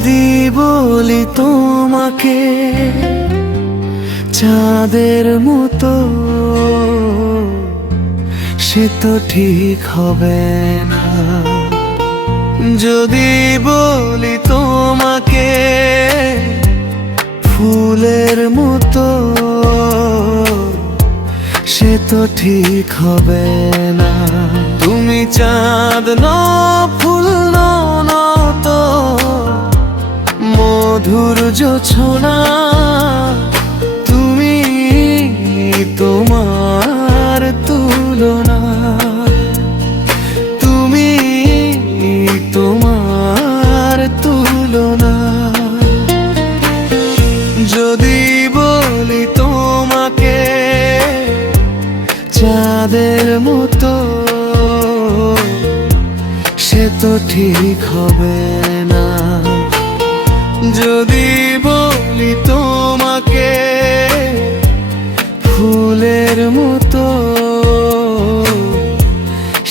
যদি বলি তোমাকে চাঁদের মতো, সে তো ঠিক হবে না। যদি বলি তোমাকে ফুলের মতো, সে তো ঠিক হবে না। তুমি চাঁদ নও, ফুল নও তো, মধুর জোছনা। তুমি তোমার তুলনা, তুমি তোমার তুলনা। যদি বলি তোমাকে চাঁদের মতো, সে তো ঠিক হবে না। যদি বলি তোমাকে ফুলের মতো,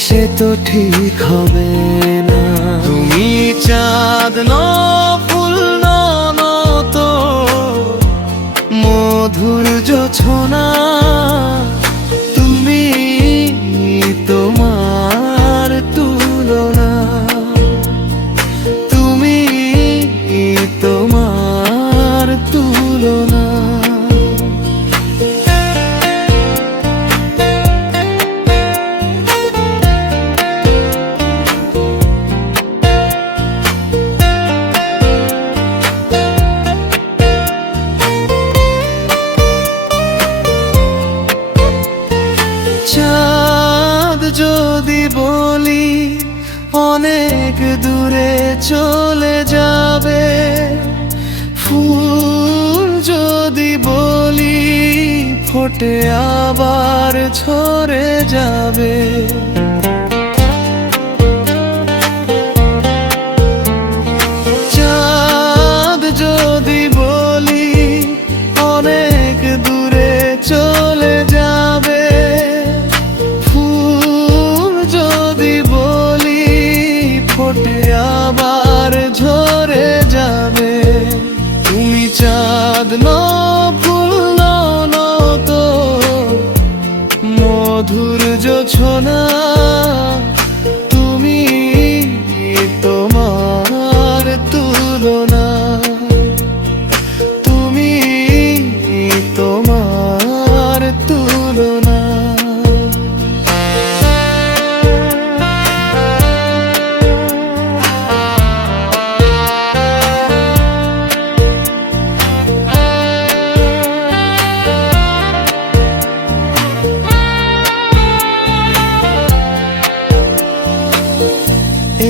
সে তো ঠিক হবে না। তুমি চাঁদ নও, ফুল নও তো, মধুর জোছনা। তুমি তোমার তুলনা, তুমি তোমার তুলনা। চাঁদ যদি বলি অনেক দূরে চলে যাবে, ফুল যদি বলি ফোটে আবার ঝরে যাবে। চাঁদ যদি বলি অনেক দূরে চলে যাবে, ফোটে আবার ঝরে যাবে। তুমি চাঁদ নও, ফুল নও তো, মধুর জোছনা। তুমি তোমার তুলনা, তুমি তোমার তুলনা।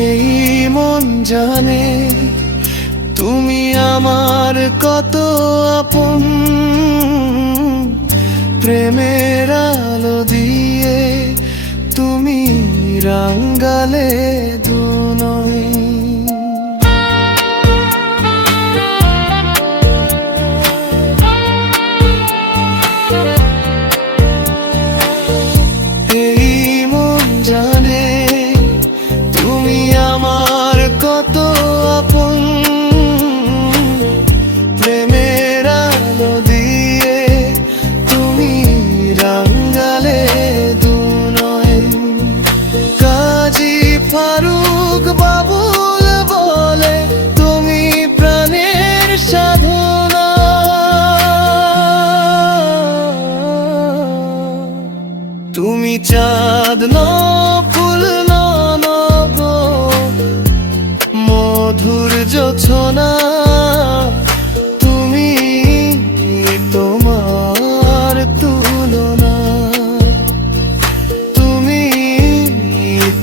এই মন জানে তুমি আমার কত আপন, প্রেমের আলো দিয়ে তুমি রাঙালে দুনয়। এই মন জানে তুমি আমার কত আপন, প্রেমের আলো দিয়ে তুমি রাঙালে দুনয়। কাজী ফারুক বাবুল বলে তুমি প্রাণের সাধনা। তুমি চাঁদ নও, ফুল নও, মধুর জোছনা। তুমি তোমার তুলনা, তুমি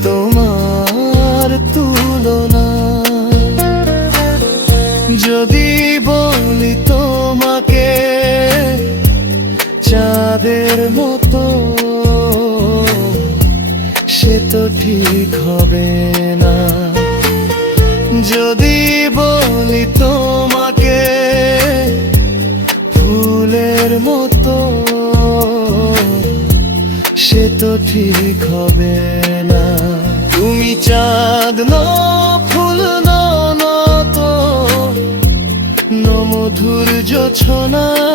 তোমার তুলনা। যদি বলি তোমাকে চাঁদের মতো, সে তো ঠিক হবে না। যদি বলি তোমাকে ফুলের মতো, সে তো ঠিক হবে না। তুমি চাঁদ নও, ফুল নও তো, আছো না